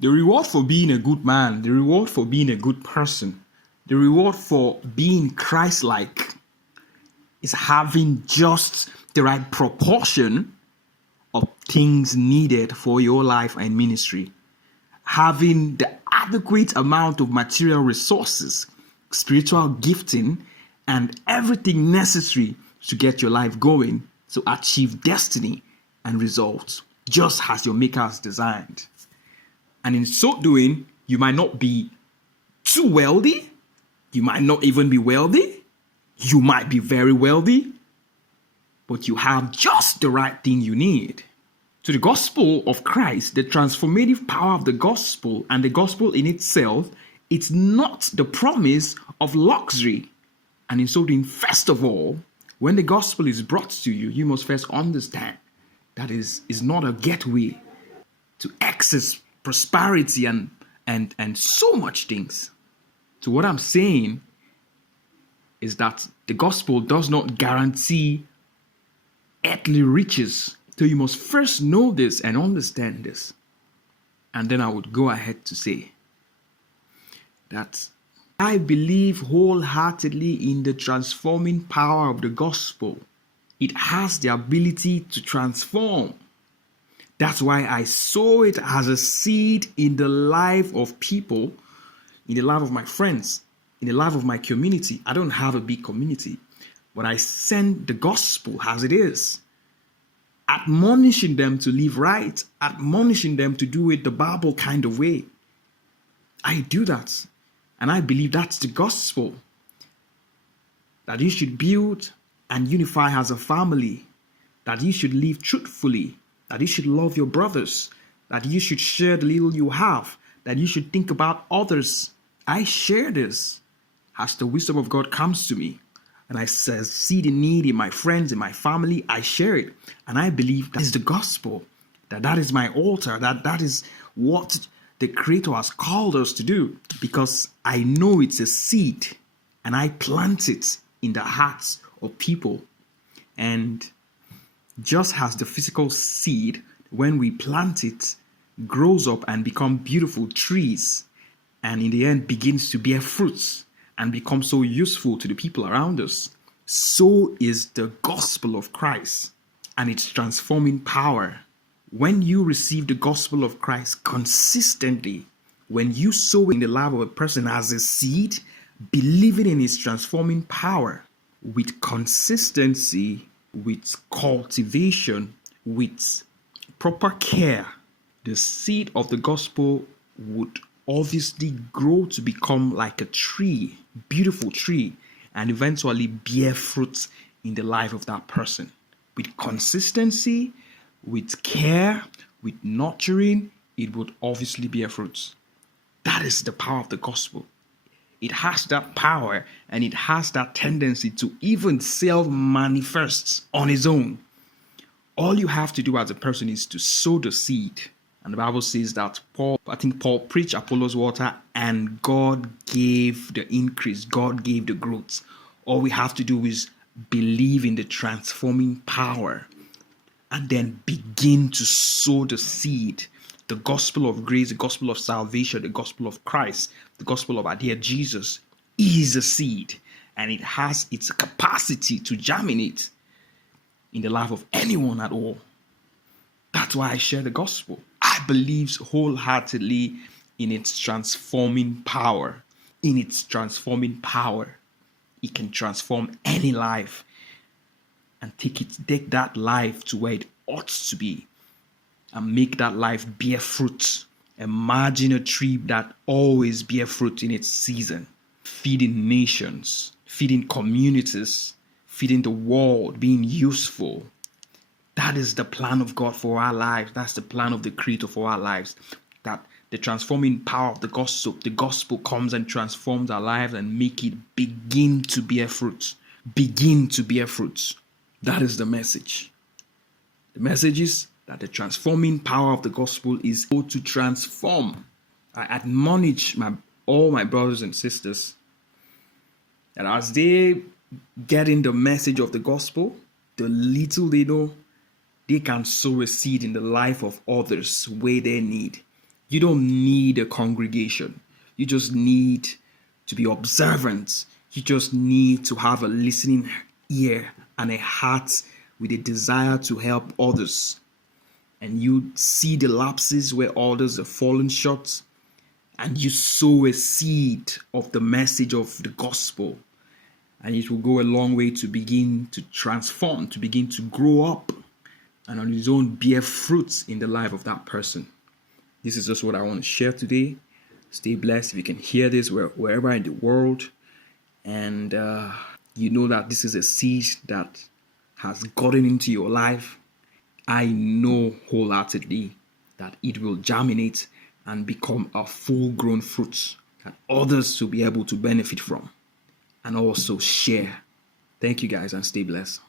The reward for being a good man, the reward for being a good person, the reward for being Christ-like is having just the right proportion of things needed for your life and ministry. Having the adequate amount of material resources, spiritual gifting, and everything necessary to get your life going to achieve destiny and results, just as your Maker has designed. And in so doing, you might not be too wealthy. You might not even be wealthy. You might be very wealthy. But you have just the right thing you need. To the gospel of Christ, the transformative power of the gospel and the gospel in itself, it's not the promise of luxury. And in so doing, first of all, when the gospel is brought to you, you must first understand that is not a gateway to excess prosperity and so much things. So what I'm saying is that the gospel does not guarantee earthly riches. So you must first know this and understand this. And then I would go ahead to say that I believe wholeheartedly in the transforming power of the gospel. It has the ability to transform. That's why I sow it as a seed in the life of people, in the life of my friends, in the life of my community. I don't have a big community, but I send the gospel as it is, admonishing them to live right, admonishing them to do it the Bible kind of way. I do that, and I believe that's the gospel, that you should build and unify as a family, that you should live truthfully, that you should love your brothers, that you should share the little you have, that you should think about others. I share this as the wisdom of God comes to me. And I see the need in my friends, in my family. I share it. And I believe that is the gospel, that is my altar, that is what the Creator has called us to do. Because I know it's a seed and I plant it in the hearts of people. And just as the physical seed, when we plant it, grows up and become beautiful trees, and in the end begins to bear fruits and become so useful to the people around us, so is the gospel of Christ and its transforming power. When you receive the gospel of Christ consistently, when you sow in the life of a person as a seed, believing in its transforming power, with consistency, with cultivation, with proper care, the seed of the gospel would obviously grow to become like a tree, beautiful tree, and eventually bear fruit in the life of that person. With consistency, with care, with nurturing, it would obviously bear fruits. That is the power of the gospel. It has that power and it has that tendency to even self-manifest on its own. All you have to do as a person is to sow the seed. And the Bible says that Paul preached, Apollos water, and God gave the increase. God gave the growth. All we have to do is believe in the transforming power and then begin to sow the seed. The gospel of grace, the gospel of salvation, the gospel of Christ, the gospel of our dear Jesus is a seed, and it has its capacity to germinate in the life of anyone at all. That's why I share the gospel. I believe wholeheartedly in its transforming power. In its transforming power, it can transform any life and take that life to where it ought to be and make that life bear fruit. Imagine a tree that always bear fruit in its season, feeding nations, feeding communities, feeding the world, being useful. That is the plan of God for our lives. That's the plan of the Creator for our lives. That the transforming power of the gospel comes and transforms our lives and make it begin to bear fruit. Begin to bear fruit. That is the message. The message is that the transforming power of the gospel is able to transform. I admonish all my brothers and sisters that as they get in the message of the gospel, the little they know, they can sow a seed in the life of others where they need. You don't need a congregation. You just need to be observant. You just need to have a listening ear and a heart with a desire to help others. And you see the lapses where others have fallen short, and you sow a seed of the message of the gospel, and it will go a long way to begin to transform, to begin to grow up, and on its own bear fruits in the life of that person. This is just what I want to share today. Stay blessed. If you can hear this wherever in the world, and you know that this is a seed that has gotten into your life, I know wholeheartedly that it will germinate and become a full-grown fruit that others will be able to benefit from and also share. Thank you guys, and stay blessed.